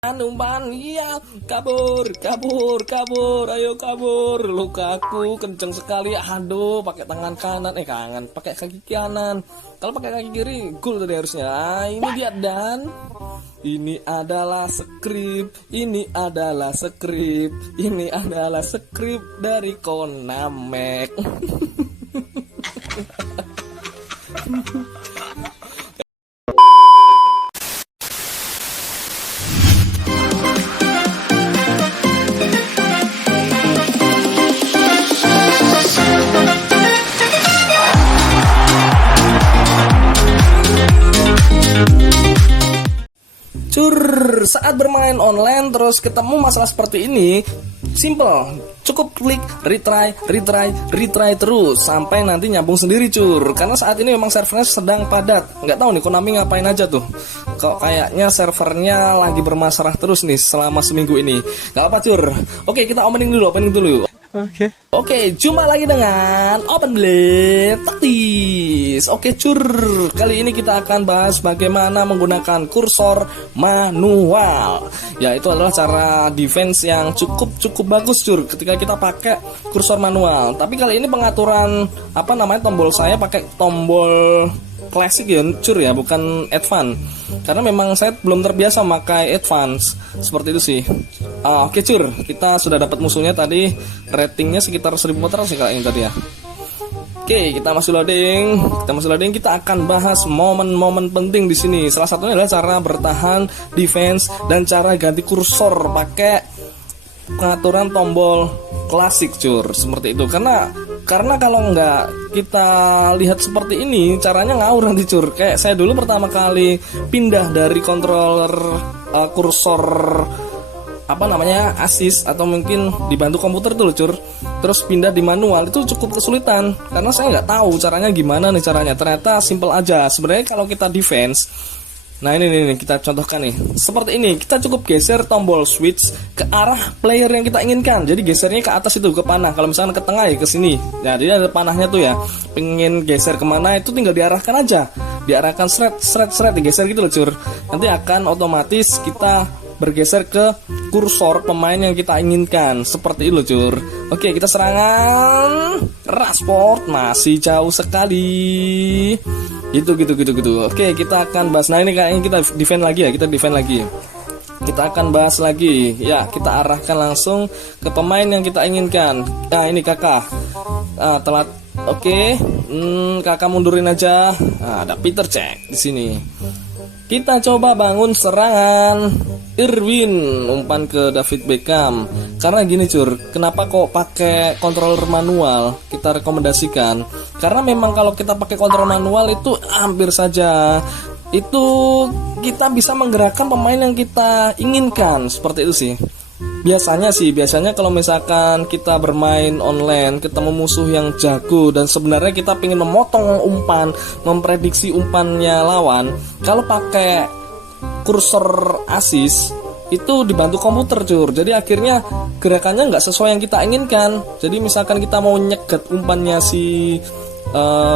Umpan, iya, kabur, ayo kabur. Lukaku kenceng sekali, aduh, pakai tangan kanan, pakai kaki kanan. Kalau pakai kaki kiri, gol tadi harusnya. Ini dia dan ini adalah skrip dari Konamek. Saat bermain online terus ketemu masalah seperti ini, simple, cukup klik retry terus sampai nanti nyambung sendiri Karena saat ini memang servernya sedang padat. Nggak tahu nih Konami ngapain aja tuh. Kok kayaknya servernya lagi bermasalah terus nih selama seminggu ini. Nggak apa Oke, kita opening dulu. Oke, jumpa lagi dengan Open Blade Taktis. Oke kali ini kita akan bahas bagaimana menggunakan kursor manual. Ya, itu adalah cara defense yang cukup bagus ketika kita pakai kursor manual. Tapi kali ini pengaturan tombol saya pakai tombol klasik ya bukan advance. Karena memang saya belum terbiasa memakai advance. Seperti itu sih. Oke kita sudah dapat musuhnya tadi. Ratingnya sekitar 1400 sih kali ini tadi ya. Oke, kita masih loading. Kita akan bahas momen-momen penting di sini. Salah satunya adalah cara bertahan, defense, dan cara ganti kursor pakai pengaturan tombol klasik seperti itu. Karena kalau nggak kita lihat seperti ini, caranya ngawur nanti Kayak saya dulu pertama kali pindah dari controller kursor assist atau mungkin dibantu komputer tuh terus pindah di manual itu cukup kesulitan karena saya nggak tahu caranya gimana nih ternyata simple aja sebenarnya kalau kita defense. Nah ini kita contohkan nih seperti ini, kita cukup geser tombol switch ke arah player yang kita inginkan. Jadi gesernya ke atas itu ke panah, kalau misalnya ke tengah ya ke sini. Nah jadi ada panahnya tuh ya, pengen geser kemana itu tinggal diarahkan aja, diarahkan seret digeser gitu loh nanti akan otomatis kita bergeser ke kursor pemain yang kita inginkan. Seperti itu Oke, kita serangan. Rashford masih jauh sekali. Gitu. Oke, kita akan bahas. Nah ini kayaknya kita defend lagi. Kita akan bahas lagi. Ya, kita arahkan langsung ke pemain yang kita inginkan. Nah ini kakak telat. Oke, kakak mundurin aja. Nah, ada Peter Cech di sini. Kita coba bangun serangan. Irwin umpan ke David Beckham. Karena gini kenapa kok pakai controller manual kita rekomendasikan? Karena memang kalau kita pakai controller manual itu hampir saja itu kita bisa menggerakkan pemain yang kita inginkan. Seperti itu sih. Biasanya kalau misalkan kita bermain online ketemu musuh yang jago dan sebenarnya kita pengen memotong umpan, memprediksi umpannya lawan, kalau pakai kursor assist itu dibantu komputer jadi akhirnya gerakannya nggak sesuai yang kita inginkan. Jadi misalkan kita mau nyegat umpannya si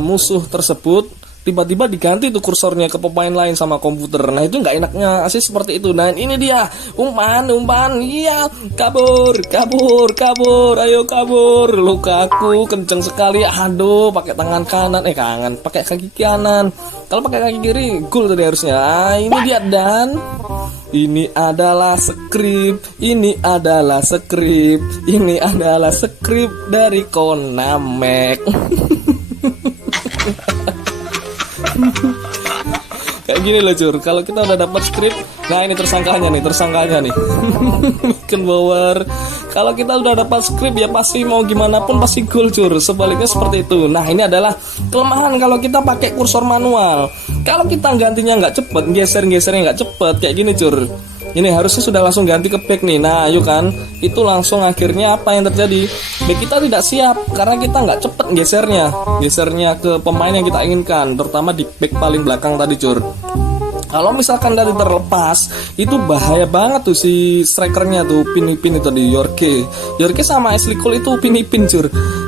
musuh tersebut, tiba-tiba diganti tuh kursornya ke pemain lain sama komputer. Nah itu nggak enaknya assist seperti itu. Dan ini dia umpan, iya, kabur, ayo kabur. Lukaku kenceng sekali, aduh, pakai tangan kanan, pakai kaki kanan. Kalau pakai kaki kiri, gol tadi harusnya. Ini dia dan ini adalah skrip dari Konamek. Kayak gini loh kalau kita udah dapat skrip. Nah ini tersangkanya nih Bikin Bower. Kalau kita udah dapat skrip ya pasti mau gimana pun pasti gol sebaliknya seperti itu. Nah ini adalah kelemahan kalau kita pakai kursor manual. Kalau kita gantinya nggak cepet, gesernya nggak cepet kayak gini ini harusnya sudah langsung ganti ke back nih. Nah yuk kan, itu langsung akhirnya apa yang terjadi, back kita tidak siap karena kita nggak cepet gesernya ke pemain yang kita inginkan, terutama di back paling belakang tadi Kalau misalkan dari terlepas, itu bahaya banget tuh si strikernya tuh, Pinipin itu di Yorke sama Ashley Cole itu Pinipin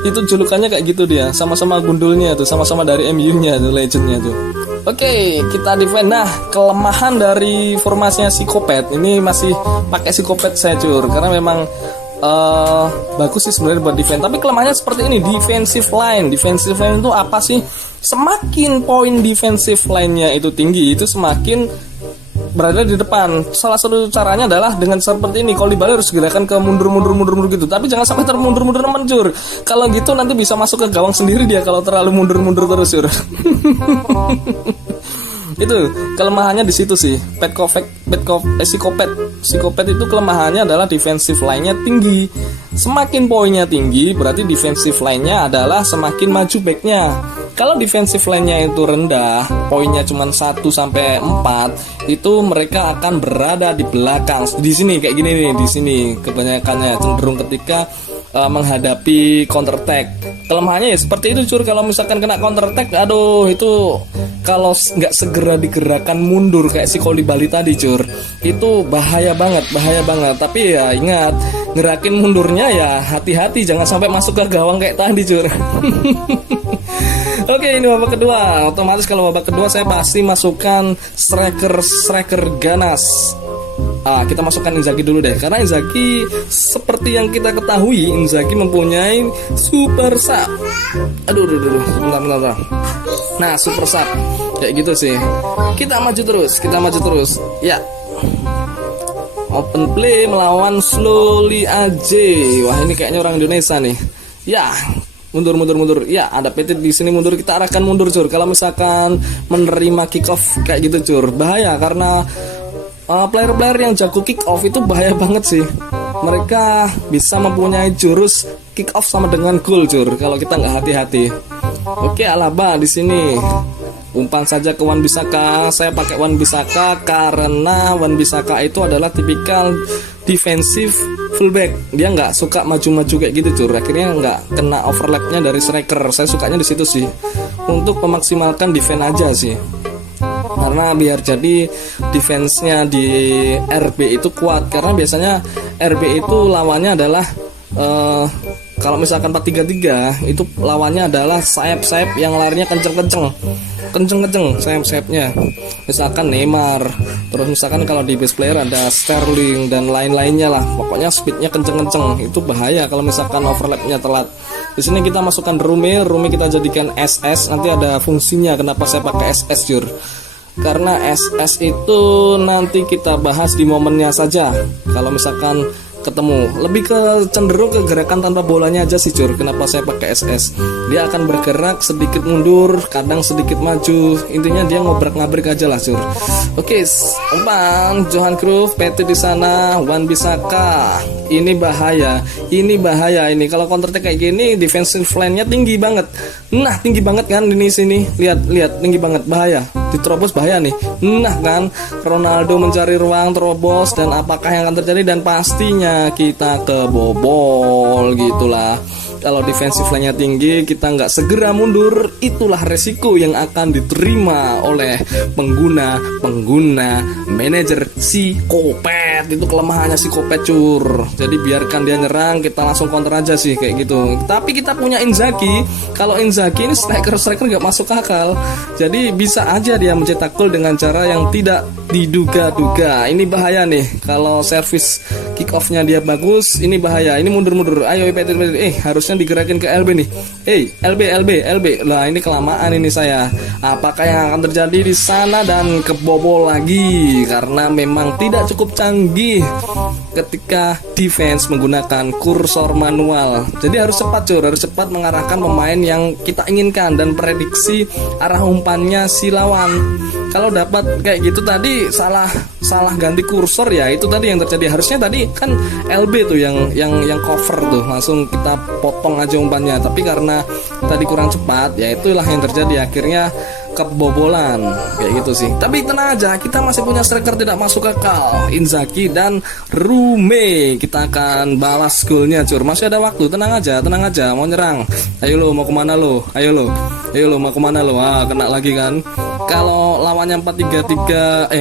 Itu julukannya kayak gitu dia, sama-sama gundulnya tuh, sama-sama dari MU-nya tuh, legendnya tuh. Oke, kita defend. Nah, kelemahan dari formasinya psikopat ini masih pakai psikopat saya cur, karena memang bagus sih sebenarnya buat defense. Tapi kelemahannya seperti ini, defensive line. Defensive line itu apa sih? Semakin poin defensive line-nya itu tinggi, itu semakin berada di depan. Salah satu caranya adalah dengan seperti ini. Kalau di balik harus gerakan ke mundur gitu. Tapi jangan sampai termundur-mundur mencur. Kalau gitu nanti bisa masuk ke gawang sendiri dia kalau terlalu mundur-mundur terus cur. Itu kelemahannya di situ sih. Psikopat itu kelemahannya adalah defensive line-nya tinggi. Semakin poinnya tinggi berarti defensive line-nya adalah semakin maju back-nya. Kalau defensive line-nya itu rendah, poinnya cuma 1 sampai 4, itu mereka akan berada di belakang. Di sini kayak gini nih, di sini kebanyakannya cenderung ketika menghadapi counter attack. Kelemahannya ya seperti itu cur. Kalau misalkan kena counter attack, aduh itu kalau nggak segera digerakkan mundur kayak si Koulibaly tadi cur, itu bahaya banget. Tapi ya ingat, ngerakin mundurnya ya hati-hati, jangan sampai masuk ke gawang kayak tadi cur. Oke, ini babak kedua. Otomatis kalau babak kedua saya pasti masukkan striker ganas. Kita masukkan Inzaghi dulu deh, karena Inzaghi seperti yang kita ketahui, Inzaghi mempunyai super sub. Aduh, bentar. Nah, super sub kayak gitu sih. Kita maju terus. Ya. Open play melawan Slowly aja. Wah, ini kayaknya orang Indonesia nih. Ya. Mundur. Ya, ada PT di sini mundur, kita arahkan mundur cur. Kalau misalkan menerima kick off kayak gitu cur, bahaya karena player-player yang jago kick off itu bahaya banget sih. Mereka bisa mempunyai jurus kick off sama dengan gol cur kalau kita nggak hati-hati. Oke, Alaba di sini. Umpan saja ke Wan-Bissaka. Saya pakai Wan-Bissaka karena Wan-Bissaka itu adalah tipikal defensive fullback. Dia nggak suka maju-maju kayak gitu cur. Akhirnya nggak kena overlapnya dari striker. Saya sukanya di situ sih, untuk memaksimalkan defense aja sih. Karena biar jadi defense-nya di RB itu kuat. Karena biasanya RB itu lawannya adalah kalau misalkan 4-3-3 itu lawannya adalah sayap-sayap yang larinya kenceng-kenceng sayap-sayapnya. Misalkan Neymar, terus misalkan kalau di base player ada Sterling dan lain-lainnya lah. Pokoknya speednya kenceng-kenceng. Itu bahaya kalau misalkan overlapnya telat. Di sini kita masukkan Rumi kita jadikan SS. Nanti ada fungsinya kenapa saya pakai SS jur. Karena SS itu nanti kita bahas di momennya saja. Kalau misalkan ketemu, lebih ke cenderung ke gerakan tanpa bolanya aja sih cur. Kenapa saya pakai SS? Dia akan bergerak sedikit mundur, kadang sedikit maju. Intinya dia ngobrak-ngabrik aja lah cur. Oke, umpan Johan Cruyff, PT di sana, Wan-Bissaka. Ini bahaya ini. Kalau counter attack kayak gini, defensive line-nya tinggi banget. Nah, tinggi banget kan ini sini. Lihat tinggi banget, bahaya. Diterobos bahaya nih. Nah kan, Ronaldo mencari ruang terobos, dan apakah yang akan terjadi? Dan pastinya kita kebobol gitulah. Kalau defensive line-nya tinggi, kita nggak segera mundur, itulah resiko yang akan diterima oleh pengguna manajer psikopat. Itu kelemahannya psikopat cur. Jadi biarkan dia nyerang, kita langsung counter aja sih kayak gitu. Tapi kita punya Inzaghi. Kalau Inzaghi ini striker nggak masuk akal. Jadi bisa aja dia mencetak gol dengan cara yang tidak diduga-duga. Ini bahaya nih. Kalau service kick off-nya dia bagus, ini bahaya. Ini mundur. Ayo harusnya digerakin ke LB nih. LB. Lah ini kelamaan ini saya. Apakah yang akan terjadi di sana? Dan kebobol lagi karena memang tidak cukup canggih ketika defense menggunakan kursor manual. Jadi harus cepat cur, harus cepat mengarahkan pemain yang kita inginkan dan prediksi arah umpannya si lawan. Kalau dapat kayak gitu tadi salah ganti kursor, ya itu tadi yang terjadi. Harusnya tadi kan LB tuh yang cover tuh, langsung kita potong aja umpannya. Tapi karena tadi kurang cepat, ya itulah yang terjadi, akhirnya kebobolan kayak gitu sih. Tapi tenang aja, kita masih punya striker tidak masuk akal, Inzaghi dan Rumi. Kita akan balas golnya cur, masih ada waktu. Tenang aja, mau nyerang. Ayo lo, mau kemana lo? Ayo lo mau kemana lo? Kena lagi kan. Kalau lawannya 4-3-1-2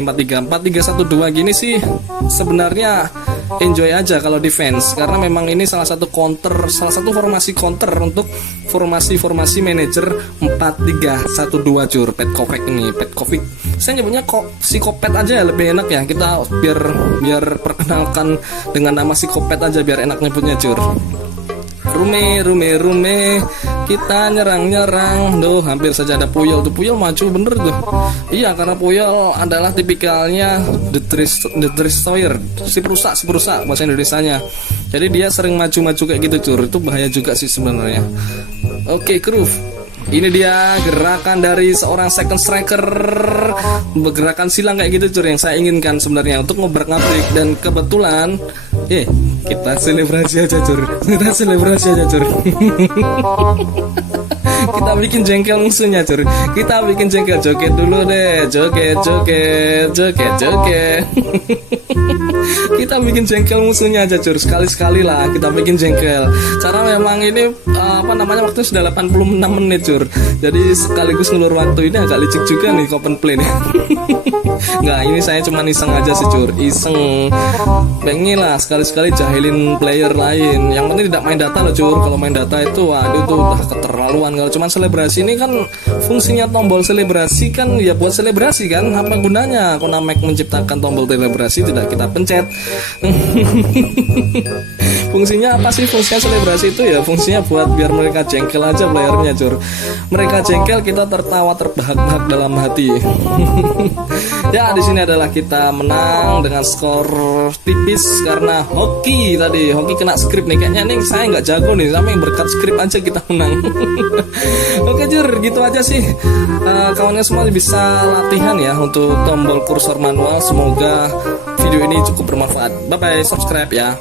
gini sih sebenarnya enjoy aja kalau defense, karena memang ini salah satu formasi counter untuk formasi manajer 4-3-1-2 Cur. Petkovic saya nyebutnya psikopat aja ya, lebih enak ya, kita biar perkenalkan dengan nama psikopat aja biar enak nyebutnya Cur. Rume kita nyerang Duh, hampir saja ada Puyol tuh. Puyol maju bener tuh. Iya, karena Puyol adalah tipikalnya the destroyer, si perusak bahasa Indonesianya. Jadi dia sering maju kayak gitu Cur. Itu bahaya juga sih sebenarnya. Oke, Groove. Ini dia gerakan dari seorang second striker, gerakan silang kayak gitu Cur, yang saya inginkan sebenarnya untuk ngobrak-ngabrik. Dan kebetulan kita selebrasi aja Cur. Kita bikin jengkel musuhnya Cur. Joget dulu deh. Joget. Kita bikin jengkel musuhnya aja Cur. Sekali-sekali lah kita bikin jengkel. Karena memang ini waktu sudah 86 menit Cur. Jadi sekaligus ngelur waktu, ini agak licik juga nih open play nih. Nggak, ini saya cuma iseng aja sih Cur. Pengen lah sekali-sekali jahilin player lain. Yang penting tidak main data loh Cur. Kalau main data itu waduh tuh udah keterlaluan. Kalau cuma selebrasi ini kan fungsinya tombol selebrasi kan ya buat selebrasi kan. Apa gunanya Konami menciptakan tombol selebrasi tidak kita pencet? Fungsinya apa sih fungsinya selebrasi itu ya? Fungsinya buat biar mereka jengkel aja playernya Cur. Mereka jengkel, kita tertawa terbahak-bahak dalam hati. Ya, di sini adalah kita menang dengan skor tipis karena hoki kena skrip nih. Kayaknya nih saya nggak jago nih, sampai berkat skrip aja kita menang. Oke Cur, gitu aja sih. Kawannya semua bisa latihan ya untuk tombol kursor manual. Semoga video ini cukup bermanfaat. Bye bye, subscribe ya.